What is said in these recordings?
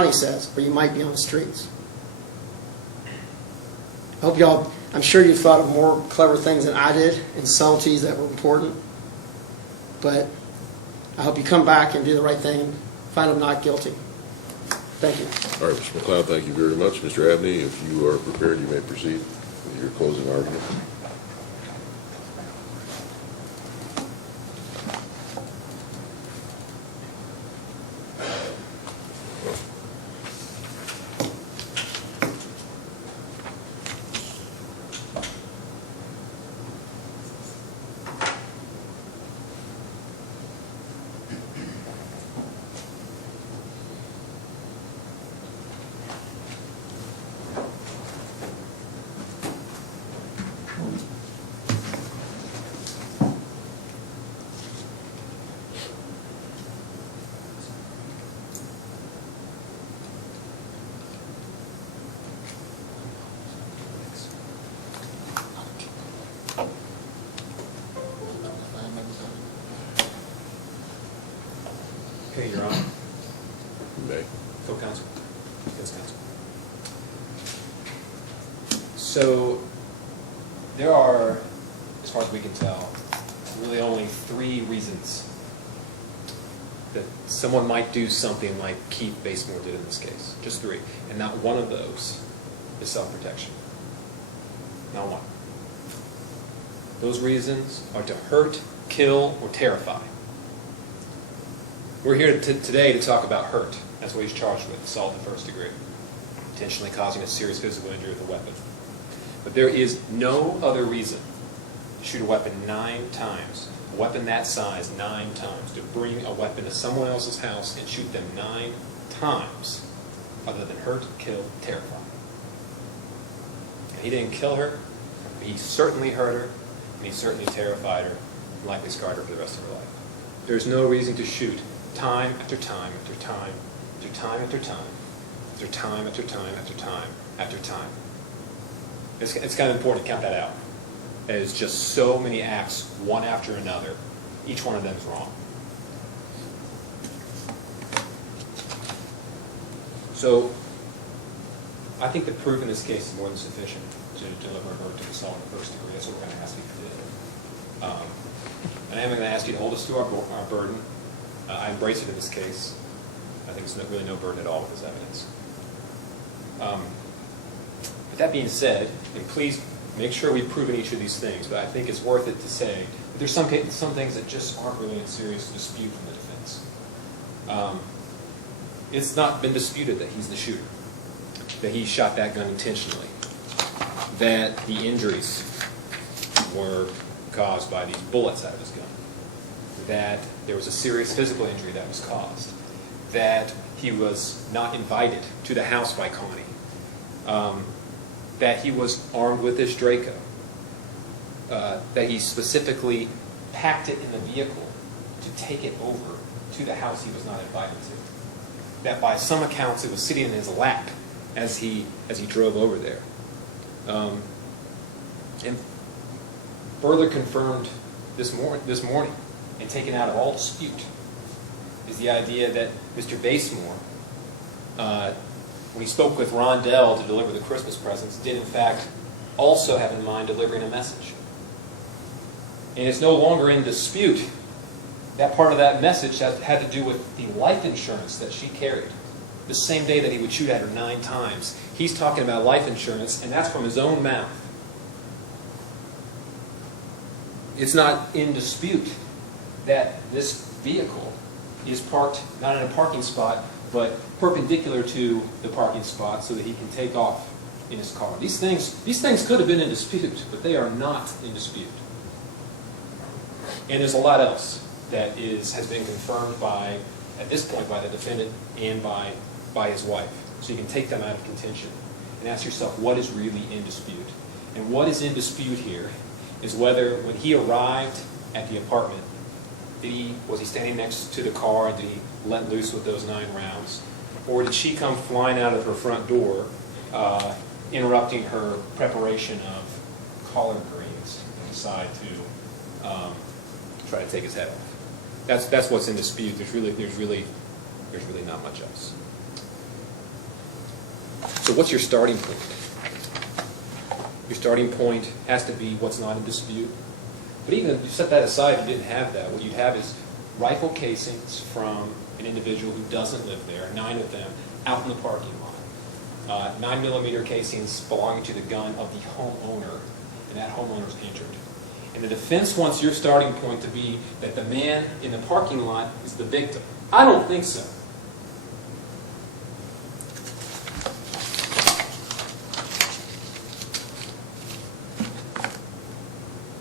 Connie says, or you might be on the streets. I hope y'all, I'm sure you've thought of more clever things than I did and subtleties that were important. But I hope you come back and do the right thing, find them not guilty. Thank you. All right, Mr. McLeod, thank you very much. Mr. Abney, if you are prepared, you may proceed with your closing argument. Okay, Your Honor. You may. Full counsel. Defense counsel. So there are, as far as we can tell, really only 3 reasons that someone might do something like Keith Basemore did in this case. Just 3. And not one of those is self-protection. Not one. Those reasons are to hurt, kill, or terrify. We're here today to talk about hurt. That's what he's charged with, assault in the first degree, intentionally causing a serious physical injury with a weapon. But there is no other reason to shoot a weapon 9 times, a weapon that size 9 times, to bring a weapon to someone else's house and shoot them 9 times, other than hurt, kill, terrify. And he didn't kill her, but he certainly hurt her, and he certainly terrified her, and likely scarred her for the rest of her life. There's no reason to shoot time after time after time after time after time after time after time after time after time. It's kind of important to count that out. There's just so many acts, one after another. Each one of them is wrong. So I think the proof in this case is more than sufficient to deliver her to assault in the first degree. That's what we're going to ask you to do. And I'm going to ask you to hold us to our burden. I embrace it in this case. I think it's really no burden at all with this evidence. With that being said, and please make sure we've proven each of these things, but I think it's worth it to say that there's some things that just aren't really in serious dispute from the defense. It's not been disputed that he's the shooter, that he shot that gun intentionally, that the injuries were caused by these bullets out of his gun, that there was a serious physical injury that was caused, that he was not invited to the house by Connie, that he was armed with this Draco, that he specifically packed it in the vehicle to take it over to the house he was not invited to, that by some accounts it was sitting in his lap as he drove over there. And further confirmed this morning and taken out of all dispute is the idea that Mr. Basemore, when he spoke with Rondell to deliver the Christmas presents, did in fact also have in mind delivering a message. And it's no longer in dispute. That part of that message had to do with the life insurance that she carried. The same day that he would shoot at her 9 times, he's talking about life insurance, and that's from his own mouth. It's not in dispute that this vehicle is parked not in a parking spot, but perpendicular to the parking spot so that he can take off in his car. These things could have been in dispute, but they are not in dispute. And there's a lot else that has been confirmed at this point by the defendant and by his wife. So you can take them out of contention and ask yourself, what is really in dispute? And what is in dispute here is whether when he arrived at the apartment, was he standing next to the car and did he let loose with those 9 rounds? Or did she come flying out of her front door, interrupting her preparation of collard greens and decide to try to take his head off? That's what's in dispute. There's really not much else. So what's your starting point? Your starting point has to be what's not in dispute. But even if you set that aside, if you didn't have that, what you'd have is rifle casings from an individual who doesn't live there, 9 of them, out in the parking lot. 9mm casings belonging to the gun of the homeowner, and that homeowner's injured. And the defense wants your starting point to be that the man in the parking lot is the victim. I don't think so.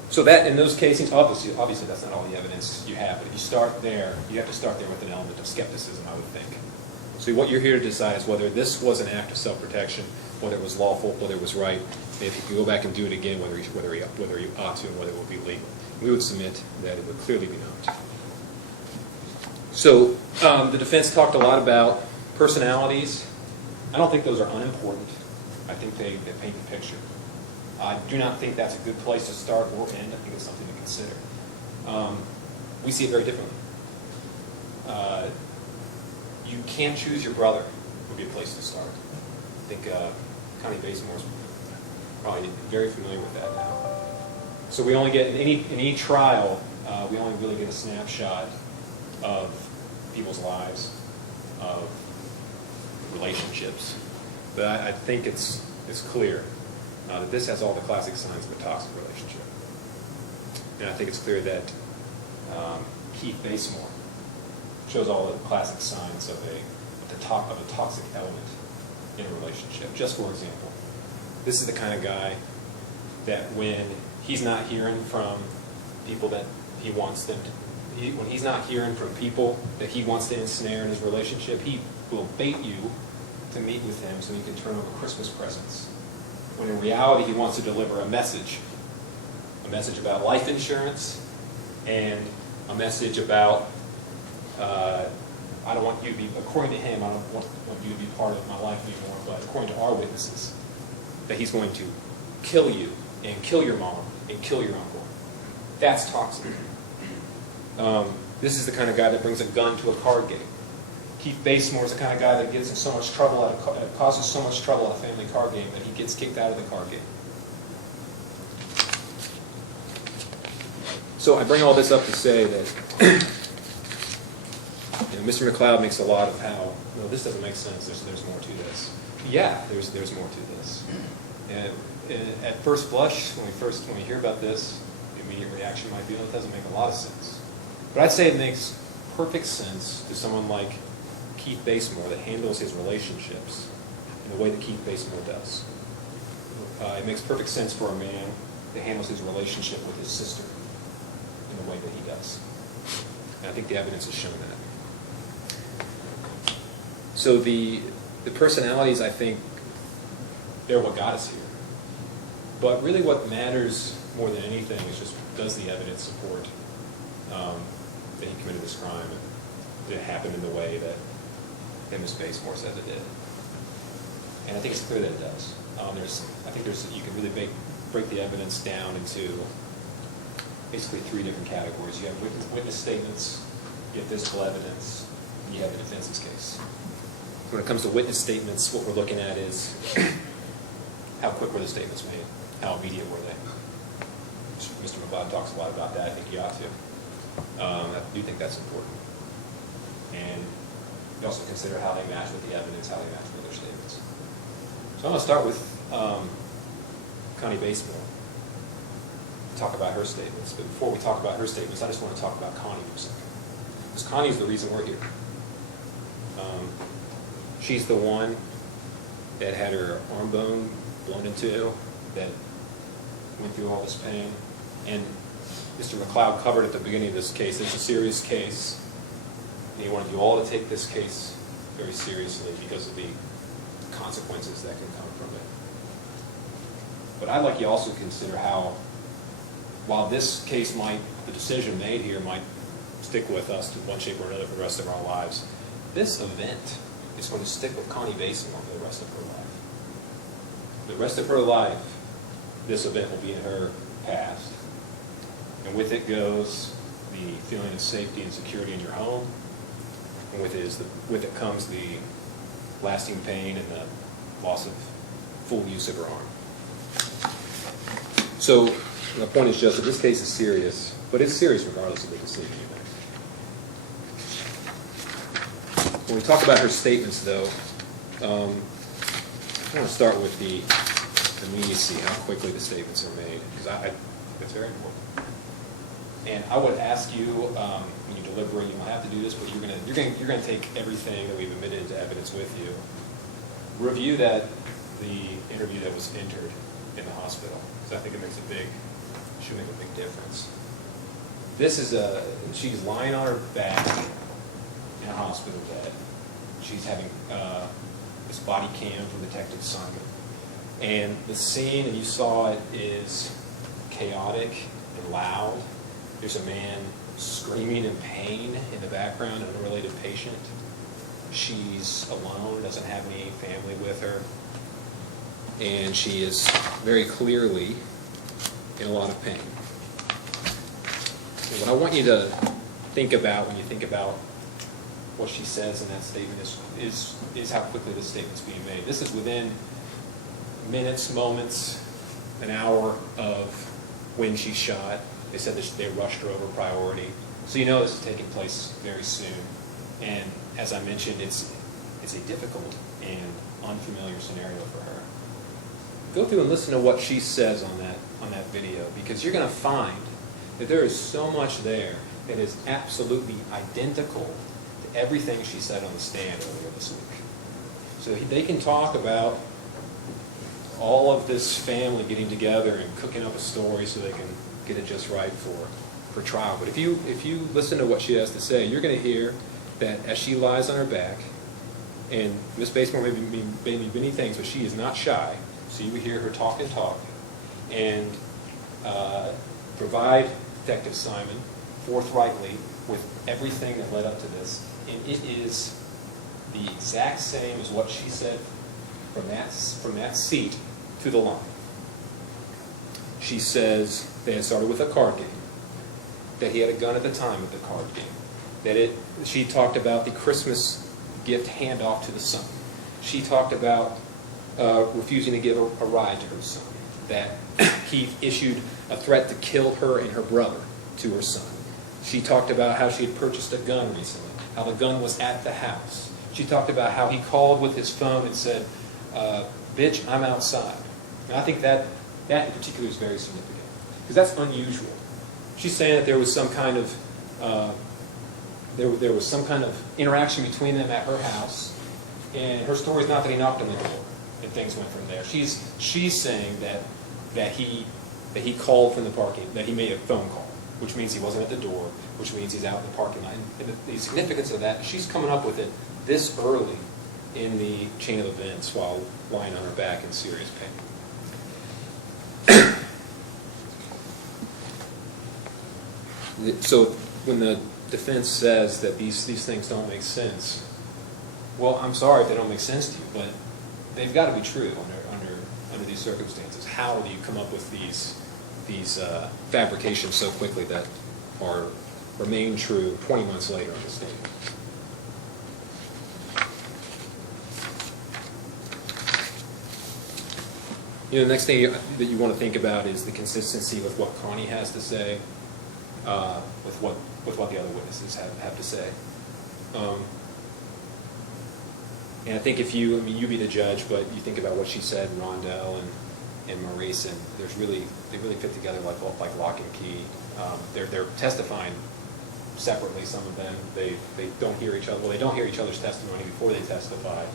So that, in those casings, obviously that's not all the evidence you have, but if you start there, you have to start there with an element of skepticism, I would think. So what you're here to decide is whether this was an act of self-protection, whether it was lawful, whether it was right, and if you can go back and do it again, whether you ought to, and whether it would be legal. We would submit that it would clearly be not. So the defense talked a lot about personalities. I don't think those are unimportant. I think they paint the picture. I do not think that's a good place to start or end. I think it's something to consider. We see it very differently. You can't choose your brother would be a place to start. I think Connie Basemore is probably very familiar with that now. So we only get, in any trial, we only really get a snapshot of people's lives, of relationships. But I think it's clear that this has all the classic signs of a toxic relationship. And I think it's clear that Keith Basemore shows all the classic signs of a toxic element in a relationship. Just for example, this is the kind of guy that when he's not hearing from people that he wants them to, when he's not hearing from people that he wants to ensnare in his relationship, he will bait you to meet with him so he can turn over Christmas presents. When in reality he wants to deliver a message about life insurance and a message about I don't want you to be, according to him, I don't want you to be part of my life anymore, but according to our witnesses, that he's going to kill you and kill your mom and kill your uncle. That's toxic. This is the kind of guy that brings a gun to a card game. Keith Basemore is the kind of guy that gets in so much trouble causes so much trouble at a family card game that he gets kicked out of the card game. So I bring all this up to say that Mr. McLeod makes a lot of how, this doesn't make sense, there's more to this. Yeah, there's more to this. And at first blush, when we hear about this, the immediate reaction might be, it doesn't make a lot of sense. But I'd say it makes perfect sense to someone like Keith Basemore that handles his relationships in the way that Keith Basemore does. It makes perfect sense for a man that handles his relationship with his sister in the way that he does. And I think the evidence has shown that. So the personalities, I think, they're what got us here. But really what matters more than anything is just, does the evidence support that he committed this crime and did it happen in the way that Ms. Basemore says it did? And I think it's clear that it does. You can really break the evidence down into basically 3 different categories. You have witness statements, you have physical evidence, and you have the defense's case. When it comes to witness statements, what we're looking at is how quick were the statements made? How immediate were they? Mr. McLeod talks a lot about that. I think he ought to. I do think that's important. And you also consider how they match with the evidence, how they match with other statements. So I'm going to start with Connie Basemore. Talk about her statements. But before we talk about her statements, I just want to talk about Connie for a second. Because Connie is the reason we're here. She's the one that had her arm bone blown into, that went through all this pain. And Mr. McLeod covered at the beginning of this case, it's a serious case. And he wanted you all to take this case very seriously because of the consequences that can come from it. But I'd like you also to consider how, while this case the decision made here might stick with us in one shape or another for the rest of our lives, this event is going to stick with Connie Basemore for the rest of her life. The rest of her life, this event will be in her past. And with it goes the feeling of safety and security in your home. And with it comes the lasting pain and the loss of full use of her arm. So the point is just that this case is serious, but it's serious regardless of the decision you make. When we talk about her statements, though, I want to start with the immediacy, how quickly the statements are made, because it's very important. And I would ask you, when you deliberate, you don't have to do this, but you're going to take everything that we've admitted into evidence with you. Review the interview that was entered in the hospital, because I think it should make a big difference. She's lying on her back in a hospital bed. She's having this body cam from Detective Simon. And the scene, and you saw it, is chaotic and loud. There's a man screaming in pain in the background, an unrelated patient. She's alone, doesn't have any family with her. And she is very clearly in a lot of pain. And what I want you to think about when you think about what she says in that statement is how quickly this statement's being made. This is within minutes, moments, an hour of when she's shot. They said that they rushed her over priority. So you know this is taking place very soon. And as I mentioned, it's a difficult and unfamiliar scenario for her. Go through and listen to what she says on that video, because you're going to find that there is so much there that is absolutely identical to everything she said on the stand earlier this week. So they can talk about all of this family getting together and cooking up a story so they can get it just right for trial. But if you listen to what she has to say, you're going to hear that as she lies on her back, and Ms. Basemore may be many things, but she is not shy. So you would hear her talk and provide Detective Simon forthrightly with everything that led up to this. And it is the exact same as what she said from that seat to the line. She says they had started with a card game, that he had a gun at the time of the card game, she talked about the Christmas gift handoff to the son. She talked about refusing to give a ride to her son, that he issued a threat to kill her and her brother to her son. She talked about how she had purchased a gun recently, how the gun was at the house. She talked about how he called with his phone and said, bitch, I'm outside. And I think that in particular is very significant, because that's unusual. She's saying that there was some kind of there was some kind of interaction between them at her house, and her story is not that he knocked on the door and things went from there. She's saying that he called from the parking, that he made a phone call, which means he wasn't at the door, which means he's out in the parking lot. And the significance of that, she's coming up with it this early in the chain of events while lying on her back in serious pain. So when the defense says that these things don't make sense, well, I'm sorry if they don't make sense to you, but they've got to be true under these circumstances. How do you come up with these fabrications so quickly that remain true 20 months later on the stand? The next thing that you want to think about is the consistency with what Connie has to say, with what the other witnesses have to say. And I think you be the judge, but you think about what she said, Rondell and Maurice, and they really fit together like lock and key. They're testifying separately. Some of them they don't hear each other. Well, they don't hear each other's testimony before they testify.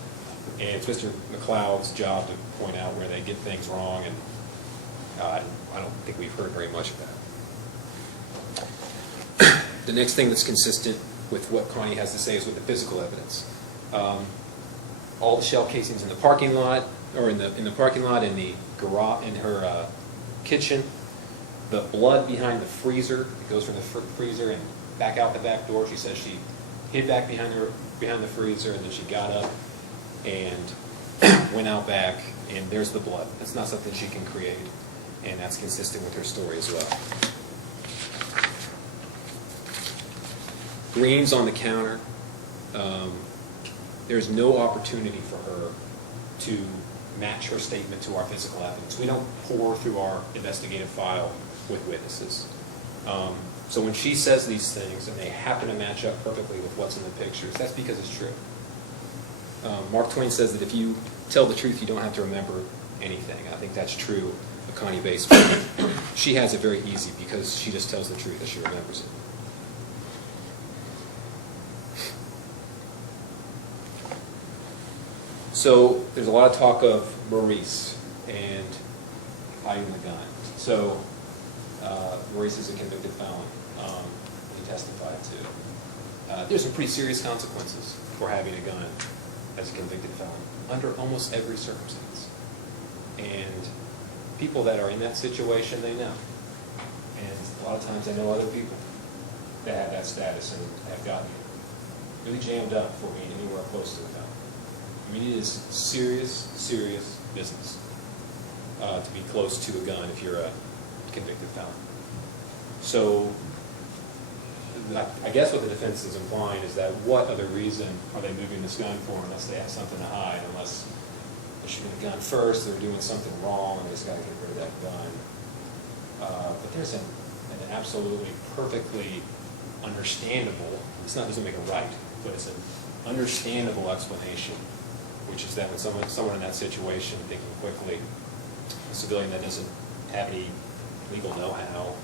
And it's Mr. McLeod's job to point out where they get things wrong, and I don't think we've heard very much of that. The next thing that's consistent with what Connie has to say is with the physical evidence. All the shell casings in the parking lot, or in the parking lot, in the garage, in her kitchen, the blood behind the freezer, it goes from the freezer and back out the back door. She says she hid back behind the freezer, and then she got up and went out back, and there's the blood. That's not something she can create, and that's consistent with her story as well. Greens on the counter. There's no opportunity for her to match her statement to our physical evidence. We don't pour through our investigative file with witnesses. So when she says these things and they happen to match up perfectly with what's in the pictures, that's because it's true. Mark Twain says that if you tell the truth, you don't have to remember anything. I think that's true of Connie Basemore. She has it very easy because she just tells the truth and she remembers it. So there's a lot of talk of Maurice and hiding the gun. So Maurice is a convicted felon. He testified to. There's some pretty serious consequences for having a gun as a convicted felon under almost every circumstance. And people that are in that situation, they know. And a lot of times I know other people that have that status and have gotten really jammed up for being anywhere close to a felon. I mean, it is serious, serious business to be close to a gun if you're a convicted felon. So I guess what the defense is implying is that what other reason are they moving this gun for unless they have something to hide, unless they're shooting the gun first, they're doing something wrong, and they just got to get rid of that gun. But there's an absolutely perfectly understandable, doesn't make it right, but it's an understandable explanation, which is that when someone in that situation, thinking quickly, a civilian that doesn't have any legal know-how,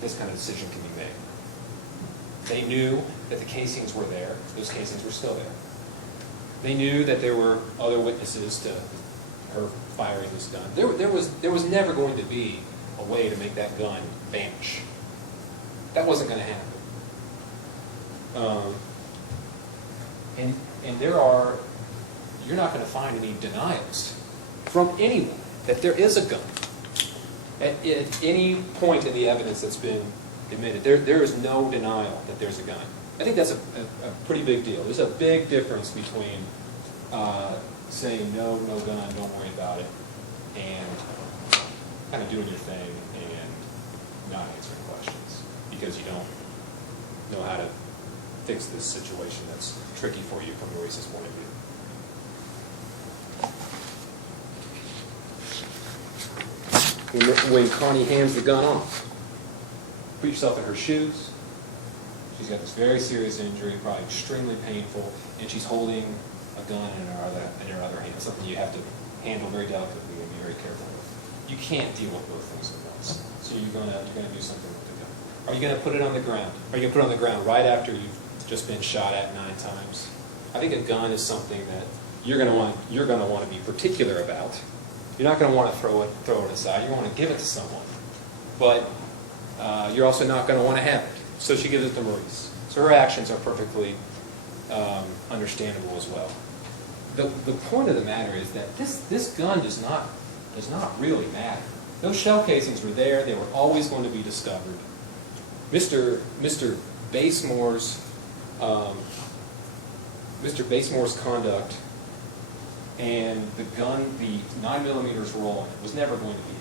this kind of decision can be made. They knew that the casings were there. Those casings were still there. They knew that there were other witnesses to her firing this gun. There was never going to be a way to make that gun vanish. That wasn't going to happen. And you're not going to find any denials from anyone that there is a gun. At any point in the evidence that's been admitted, there is no denial that there's a gun. I think that's a pretty big deal. There's a big difference between saying no gun, don't worry about it, and kind of doing your thing and not answering questions because you don't know how to fix this situation that's tricky for you from Maurice's point of view. When Connie hands the gun off, put yourself in her shoes. She's got this very serious injury, probably extremely painful, and she's holding a gun in her other hand, something you have to handle very delicately and be very careful with. You can't deal with both things at once, so you're going to do something with the gun. Are you going to put it on the ground? Are you going to put it on the ground right after you've just been shot at 9 times? I think a gun is something that you're going to want to be particular about. You're not going to want to throw it aside. You want to give it to someone, but you're also not going to want to have it. So she gives it to Maurice. So her actions are perfectly understandable as well. The point of the matter is that this gun does not really matter. Those shell casings were there. They were always going to be discovered. Mr. Basemore's conduct and the gun, the 9mm roll, was never going to be hidden.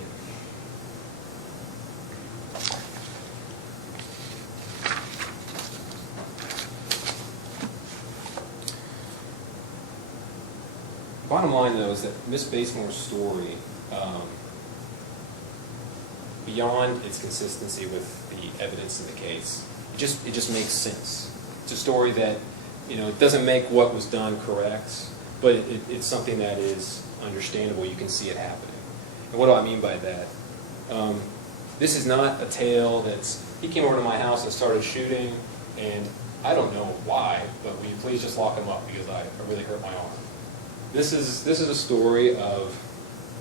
Bottom line, though, is that Miss Basemore's story, beyond its consistency with the evidence in the case, it just makes sense. It's a story that, it doesn't make what was done correct, but it's something that is understandable. You can see it happening. And what do I mean by that? This is not a tale he came over to my house and started shooting, and I don't know why, but will you please just lock him up because I really hurt my arm. This is a story of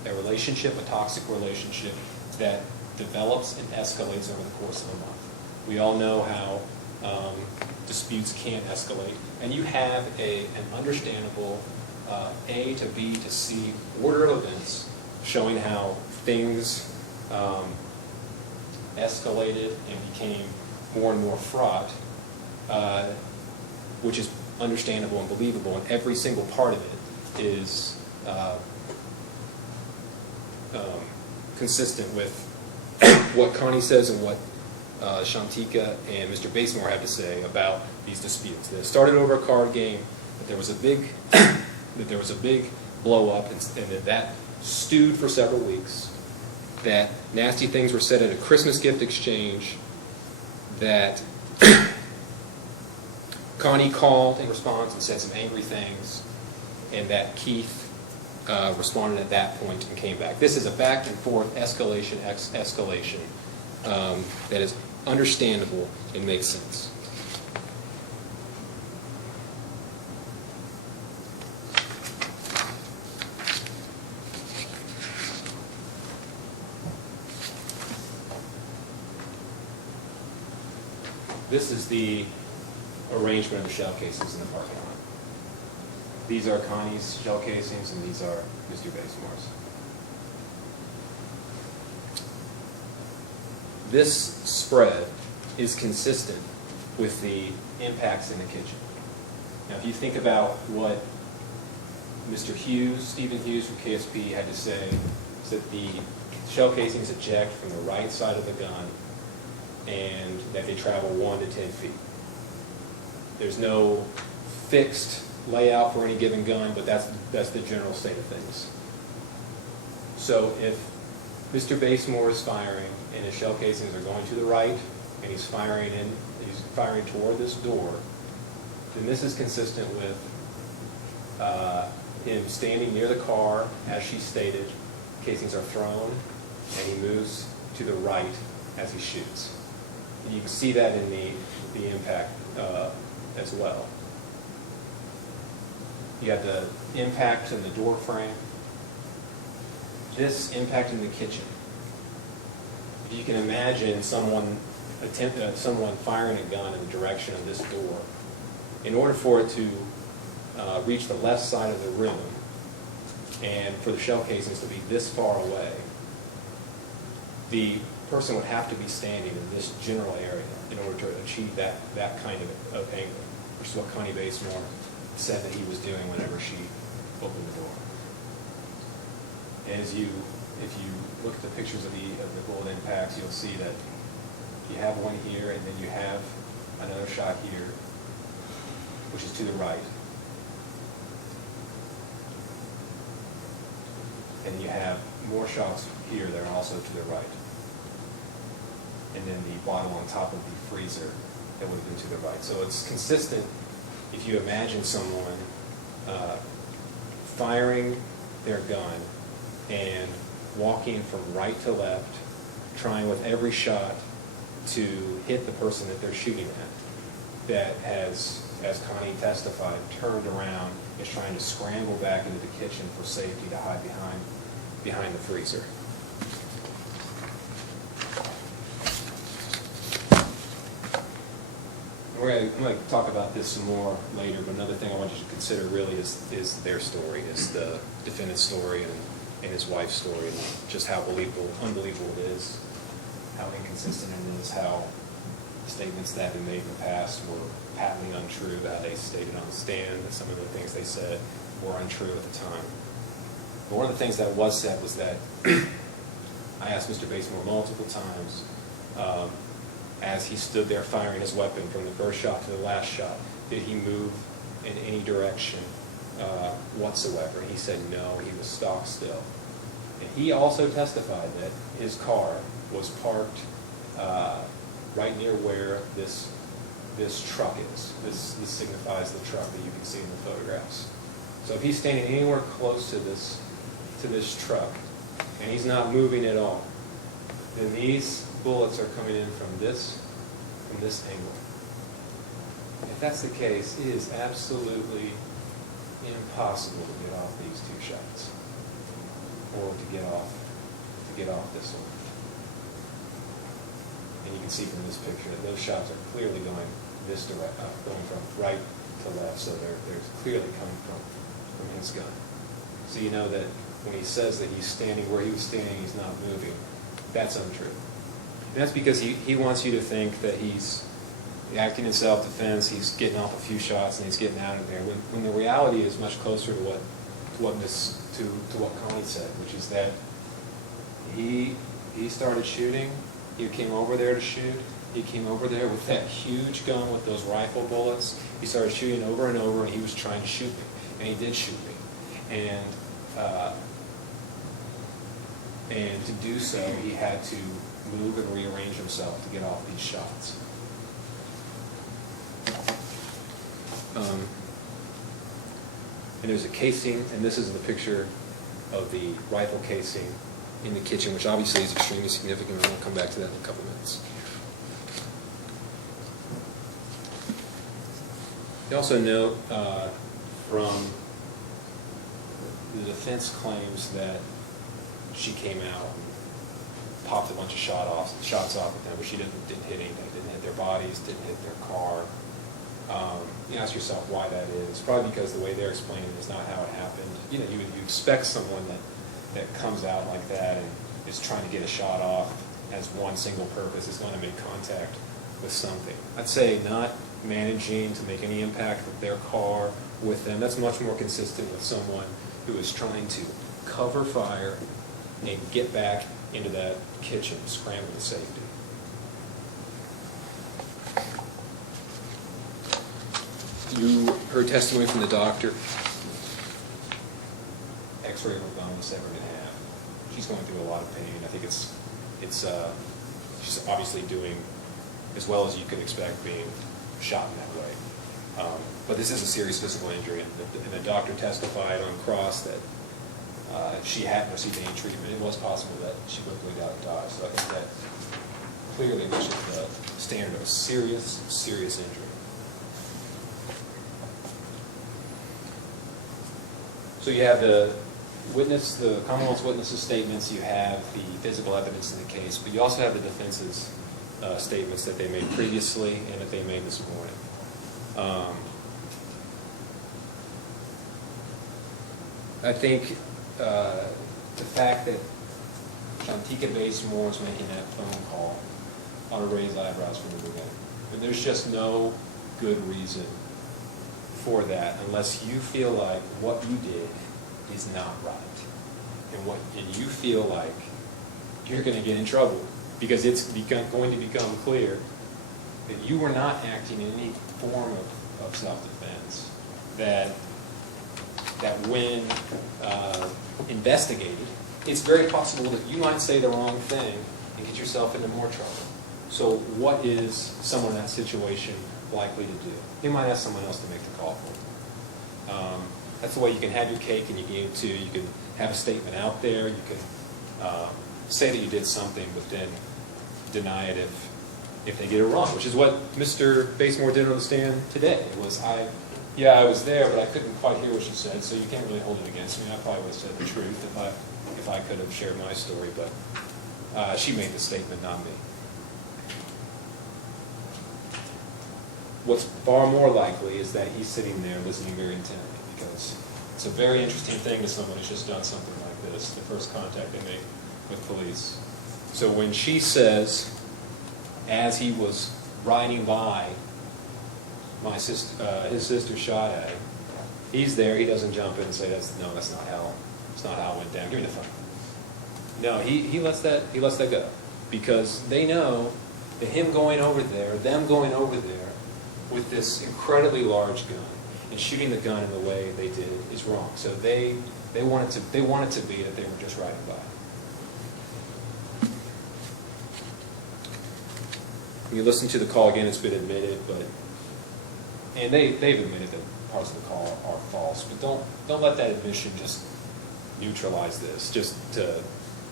a relationship, a toxic relationship that develops and escalates over the course of a month. We all know how disputes can escalate, and you have an understandable A to B to C order of events showing how things escalated and became more and more fraught, which is understandable and believable, and every single part of it is consistent with what Connie says and what Shantika and Mr. Basemore have to say about these disputes. They started over a card game, but there was a big that there was a big blow up and that stewed for several weeks, that nasty things were said at a Christmas gift exchange, that Connie called in response and said some angry things, and that Keith responded at that point and came back. This is a back and forth escalation that is understandable and makes sense. This is the arrangement of the shell casings in the parking lot. These are Connie's shell casings, and these are Mr. Basemore's. This spread is consistent with the impacts in the kitchen. Now, if you think about what Mr. Hughes, Stephen Hughes from KSP had to say, is that the shell casings eject from the right side of the gun and that they travel 1 to 10 feet. There's no fixed layout for any given gun, but that's the general state of things. So if Mr. Basemore is firing and his shell casings are going to the right and he's firing toward this door, then this is consistent with him standing near the car, as she stated, casings are thrown, and he moves to the right as he shoots. And you can see that in the impact as well. You have the impact in the door frame. This impact in the kitchen. You can imagine someone firing a gun in the direction of this door. In order for it to reach the left side of the room and for the shell casings to be this far away, the person would have to be standing in this general area in order to achieve that kind of angle, which is what Connie Basemore said that he was doing whenever she opened the door. And if you look at the pictures of the bullet impacts, you'll see that you have one here, and then you have another shot here, which is to the right. And you have more shots here that are also to the right. And then the bottom on top of the freezer that would have been to the right. So it's consistent if you imagine someone firing their gun and walking from right to left, trying with every shot to hit the person that they're shooting at, that has, as Connie testified, turned around, is trying to scramble back into the kitchen for safety to hide behind the freezer. I'm going to talk about this some more later, but another thing I want you to consider really is their story, is the defendant's story and his wife's story, and just how unbelievable it is, how inconsistent it is, how statements that have been made in the past were patently untrue, how they stated on the stand that some of the things they said were untrue at the time. But one of the things that was said was that I asked Mr. Basemore multiple times, as he stood there firing his weapon from the first shot to the last shot, did he move in any direction whatsoever? And he said no, he was stock still. And he also testified that his car was parked right near where this truck is. This signifies the truck that you can see in the photographs. So if he's standing anywhere close to this truck and he's not moving at all, then these bullets are coming in from this angle. If that's the case, it is absolutely impossible to get off these two shots, or to get off this one. And you can see from this picture that those shots are clearly going this direction, going from right to left, so they're clearly coming from his gun. So you know that when he says that he's standing where he was standing, he's not moving, that's untrue. And that's because he wants you to think that he's acting in self-defense, he's getting off a few shots and he's getting out of there, when the reality is much closer to what Connie said, which is that he started shooting, he came over there to shoot, he came over there with that huge gun with those rifle bullets, he started shooting over and over, and he was trying to shoot me, and he did shoot me. and to do so, he had to move and rearrange himself to get off these shots. And there's a casing, and this is the picture of the rifle casing in the kitchen, which obviously is extremely significant, and I'll come back to that in a couple minutes. You also note from the defense claims that she came out and popped a bunch of shots off at them, but she didn't hit anything, didn't hit their bodies, didn't hit their car. You ask yourself why that is. Probably because the way they're explaining it is not how it happened. You know, you expect someone that comes out like that and is trying to get a shot off, has one single purpose, is going to make contact with something. I'd say not managing to make any impact with their car, with them. That's much more consistent with someone who is trying to cover fire and get back into that kitchen, scrambling to safety. You heard testimony from the doctor. X-ray of her bone was severed in half. She's going through a lot of pain. I think she's obviously doing as well as you could expect being shot in that way. But this is a serious physical injury, and the doctor testified on cross that if she hadn't received any treatment, it was possible that she would have bleed out and die. So I think that clearly reaches the standard of a serious, serious injury. So you have the Commonwealth's witnesses' statements, you have the physical evidence in the case, but you also have the defense's statements that they made previously and that they made this morning. I think the fact that Keith Basemore was making that phone call ought to raise eyebrows from the beginning. And there's just no good reason for that unless you feel like what you did is not right, and you feel like you're going to get in trouble because it's going to become clear that you were not acting in any form of self-defense, that when investigated, it's very possible that you might say the wrong thing and get yourself into more trouble. So what is someone in that situation likely to do? You might ask someone else to make the call for you. That's the way you can have your cake and you can eat it too. You can have a statement out there. You can say that you did something, but then deny it if they get it wrong, which is what Mr. Basemore did on the stand today. It was, I was there, but I couldn't quite hear what she said, so you can't really hold it against me. I probably would have said the truth if I could have shared my story, but she made the statement, not me. What's far more likely is that he's sitting there listening very intently, because it's a very interesting thing to someone who's just done something like this, the first contact they make with police. So when she says, as he was riding by, his sister shot at him, he's there, he doesn't jump in and say, that's not how it went down, give me the phone. No, he lets that go, because they know that them going over there with this incredibly large gun and shooting the gun in the way they did is wrong. So they want it to be that they were just riding by. When you listen to the call again, it's been admitted, and they've admitted that parts of the call are false. But don't let that admission just neutralize this. Just to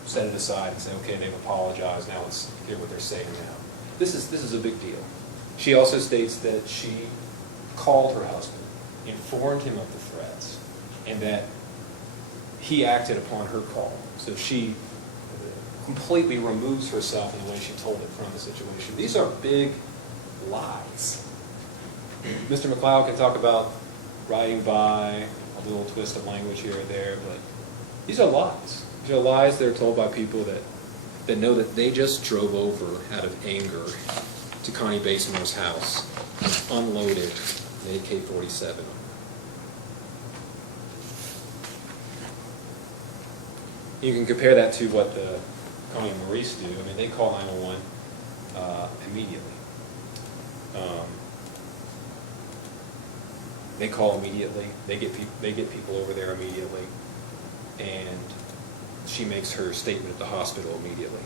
set it aside and say, okay, they've apologized. Now let's hear what they're saying now. This is a big deal. She also states that she called her husband, informed him of the threats, and that he acted upon her call. So she completely removes herself in the way she told it from the situation. These are big lies. Mr. McLeod can talk about riding by, a little twist of language here or there, but these are lies. These are lies that are told by people that know that they just drove over out of anger to Connie Basemore's house, unloaded an AK-47. You can compare that to what the Connie and Maurice do. I mean, they call 911 immediately. They call immediately. They get people over there immediately, and she makes her statement at the hospital immediately.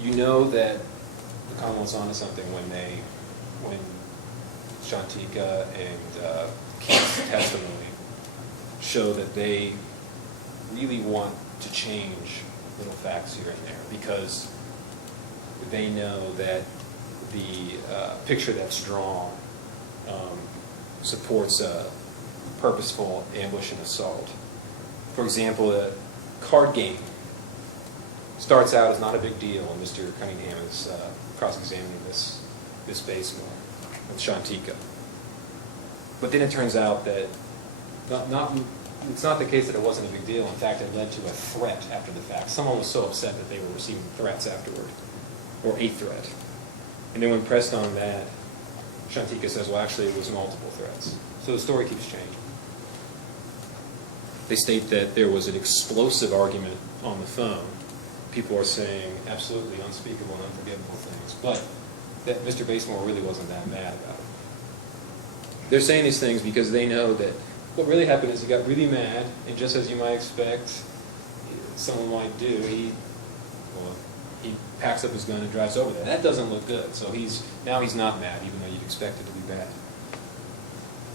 You know that the Commonwealth's onto something when Shantika and Keith's testimony show that they really want to change little facts here and there, because they know that the picture that's drawn supports a purposeful ambush and assault. For example, a card game starts out as not a big deal, and Mr. Cunningham is cross-examining this Basemore with Shantika. But then it turns out that it's not the case that it wasn't a big deal. In fact, it led to a threat after the fact. Someone was so upset that they were receiving threats afterward, or a threat. And then when pressed on that, Shantika says, well, actually, it was multiple threats. So the story keeps changing. They state that there was an explosive argument on the phone. People are saying absolutely unspeakable and unforgivable things, but that Mr. Basemore really wasn't that mad about it. They're saying these things because they know that what really happened is he got really mad, and just as you might expect someone might do, he packs up his gun and drives over there. That doesn't look good, so now he's not mad, even though you'd expect it to be bad.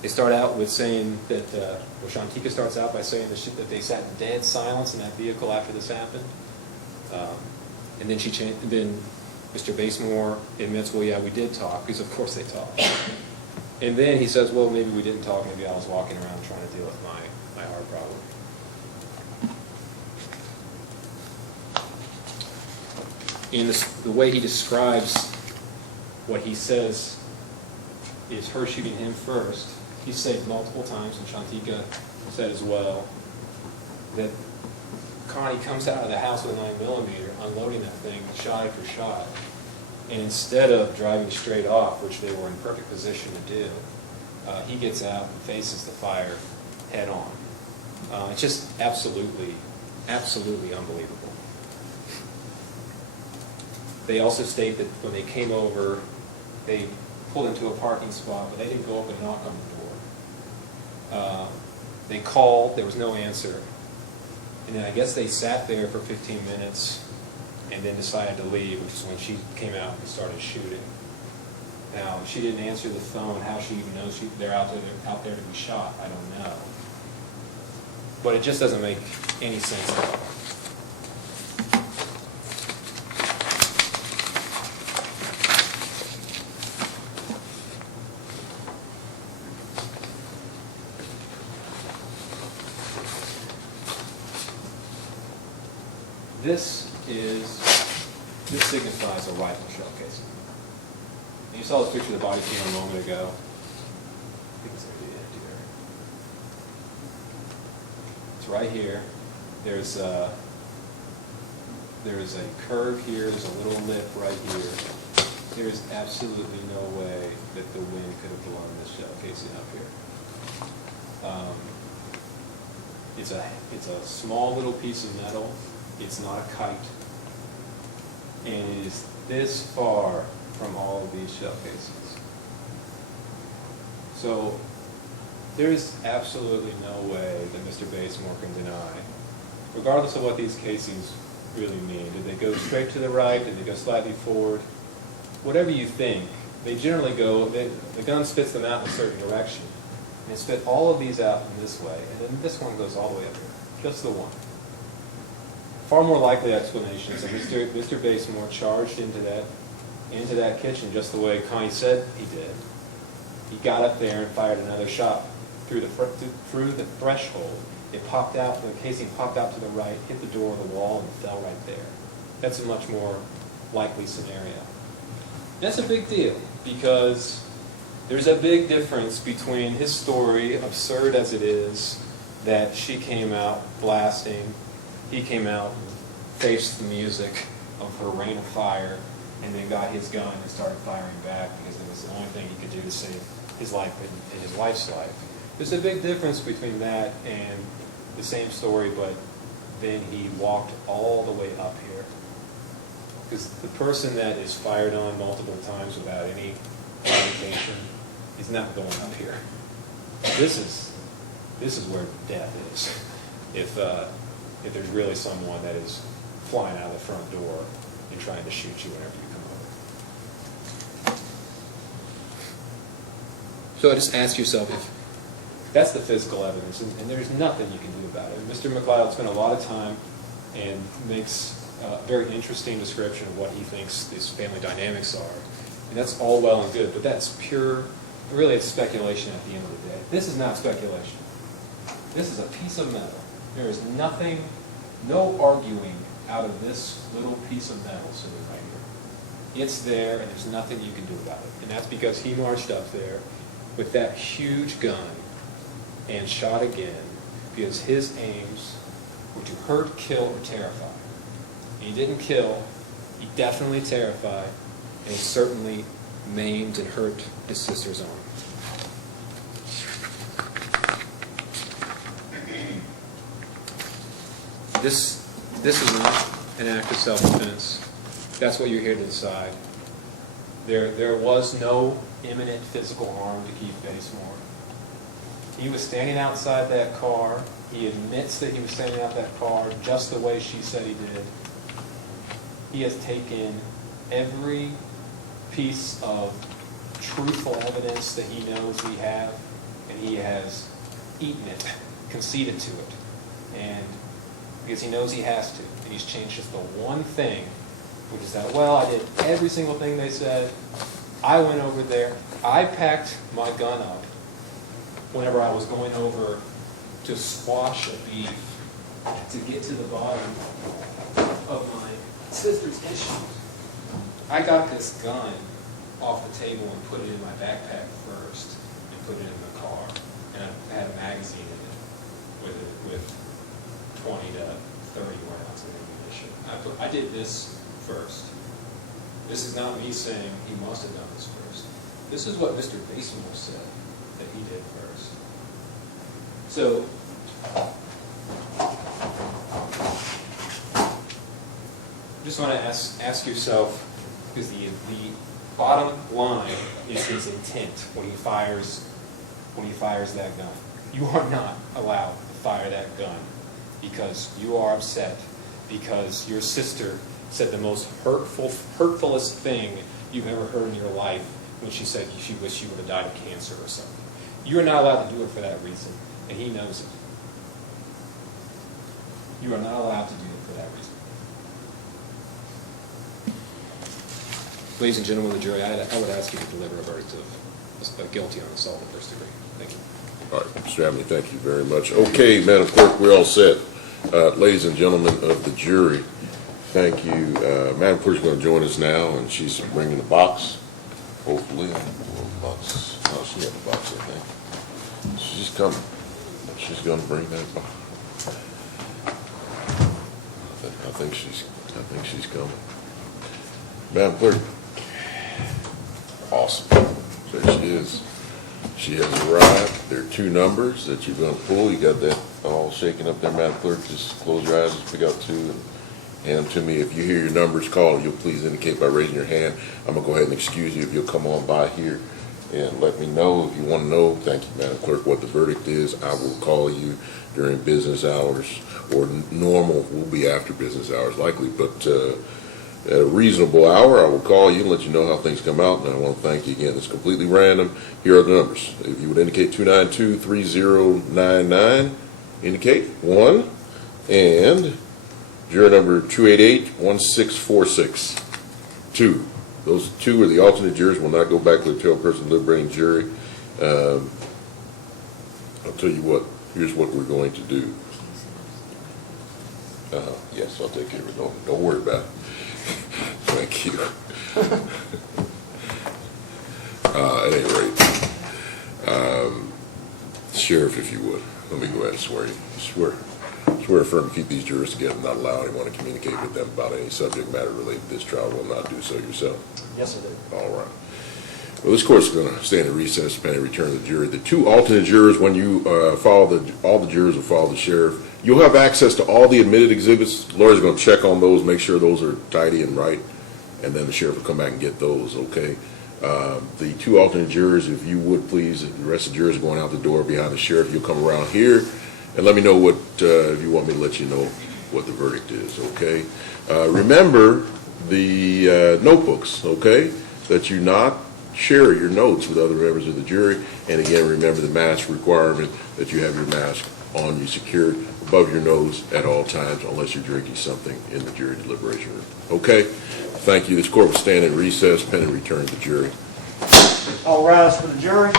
They start out with saying that, Shantika starts out by saying that they sat in dead silence in that vehicle after this happened. And then then Mr. Basemore admits, well, yeah, we did talk, because of course they talked. And then he says, well, maybe we didn't talk, maybe I was walking around trying to deal with my heart problem. In the way he describes what he says is her shooting him first. He said multiple times, and Shantika said as well, that Connie comes out of the house with a 9mm, unloading that thing shot after shot. And instead of driving straight off, which they were in perfect position to do, he gets out and faces the fire head on. It's just absolutely unbelievable. They also state that when they came over, they pulled into a parking spot, but they didn't go up and knock on the door. They called, there was no answer. And then I guess they sat there for 15 minutes and then decided to leave, which is when she came out and started shooting. Now, she didn't answer the phone. How she even knows they're out there to be shot, I don't know. But it just doesn't make any sense at all. This signifies a rifle shell casing. And you saw this picture of the body cam a moment ago. I think it's at the end here. It's right here. There's a curve here. There's a little lip right here. There is absolutely no way that the wind could have blown this shell casing up here. It's a small little piece of metal. It's not a kite. And it is this far from all of these shell casings. So there is absolutely no way that Mr. Basemore can deny, regardless of what these casings really mean. Did they go straight to the right? Did they go slightly forward? Whatever you think, they generally go, the gun spits them out in a certain direction. And it spit all of these out in this way, and then this one goes all the way up here. Just the one. Far more likely explanation is that Mr. Basemore charged into that kitchen just the way Connie said he did. He got up there and fired another shot through the threshold. It popped out, the casing popped out to the right, hit the door of the wall, and fell right there. That's a much more likely scenario. That's a big deal, because there's a big difference between his story, absurd as it is, that she came out blasting, he came out and faced the music of her rain of fire, and then got his gun and started firing back because it was the only thing he could do to save his life and his wife's life. There's a big difference between that and the same story, but then he walked all the way up here Because the person that is fired on multiple times without any provocation is not going up here. This is where death is. If there's really someone that is flying out of the front door and trying to shoot you whenever you come over. So I just ask yourself, if that's the physical evidence, and there's nothing you can do about it. Mr. McLeod spent a lot of time and makes a very interesting description of what he thinks these family dynamics are. And that's all well and good, but that's pure, really it's speculation at the end of the day. This is not speculation. This is a piece of metal. There is nothing, no arguing out of this little piece of metal sitting right here. It's there, and there's nothing you can do about it. And that's because he marched up there with that huge gun and shot again, because his aims were to hurt, kill, or terrify. And he didn't kill, he definitely terrified, and he certainly maimed and hurt his sister's arm. This is not an act of self-defense. That's what you're here to decide. There was no imminent physical harm to Keith Basemore. He was standing outside that car. He admits that he was standing out that car just the way she said he did. He has taken every piece of truthful evidence that he knows we have, and he has eaten it, conceded to it. And because he knows he has to, and he's changed just the one thing, which is that, well, I did every single thing they said. I went over there. I packed my gun up whenever I was going over to squash a beef to get to the bottom of my sister's issues. I got this gun off the table and put it in my backpack first and put it in the car. And I had a magazine in it with 20 to 30 rounds of ammunition. I did this first. This is not me saying he must have done this first. This is what Mr. Basemore said that he did first. So, just want to ask yourself, because the bottom line is his intent when he fires that gun. You are not allowed to fire that gun because you are upset, because your sister said the most hurtfulest thing you've ever heard in your life when she said she wished she would have died of cancer or something. You are not allowed to do it for that reason, and he knows it. You are not allowed to do it for that reason. Ladies and gentlemen of the jury, I would ask you to deliver a verdict of guilty on assault in the first degree. Thank you. All right, Mr. Abney, thank you very much. Okay, Madam Clerk, we're all set. Ladies and gentlemen of the jury, thank you. Madam Clerk's going to join us now, and she's bringing the box, hopefully. Box. Oh, she got the box, I think. She's coming. She's going to bring that box. I think she's coming. Madam Clerk. Awesome. There she is. She has arrived. There are two numbers that you're going to pull. You got that all shaken up there, Madam Clerk. Just close your eyes, just pick out two and hand them to me. If you hear your numbers called, you'll please indicate by raising your hand. I'm going to go ahead and excuse you if you'll come on by here and let me know. If you want to know, thank you, Madam Clerk, what the verdict is, I will call you during business hours, or normal will be after business hours likely, but at a reasonable hour, I will call you and let you know how things come out, and I want to thank you again. It's completely random. Here are the numbers. If you would indicate 292-3099, indicate 1, and juror number 288-1646, 2. Those two are the alternate jurors, will not go back to the 12-person deliberating jury. I'll tell you what, here's what we're going to do. Yes, I'll take care of it. Don't worry about it. Thank you. At any rate, Sheriff, if you would, let me go ahead and swear you. Swear affirm to keep these jurors together and not allow anyone to communicate with them about any subject matter related to this trial. Will not do so yourself. Yes, I do. All right. Well, this court's going to stand in recess pending return of the jury. The two alternate jurors, when you all the jurors will follow the sheriff. You'll have access to all the admitted exhibits. The lawyer's going to check on those, make sure those are tidy and right. and then the sheriff will come back and get those, okay? The two alternate jurors, if you would please, the rest of the jurors are going out the door behind the sheriff. You'll come around here and let me know what, if you want me to let you know what the verdict is, okay? Remember the notebooks, okay? That you not share your notes with other members of the jury. And again, remember the mask requirement, that you have your mask on you, secured above your nose at all times, unless you're drinking something in the jury deliberation room. Okay? Thank you. This court will stand in recess pending return to the jury. All rise for the jury.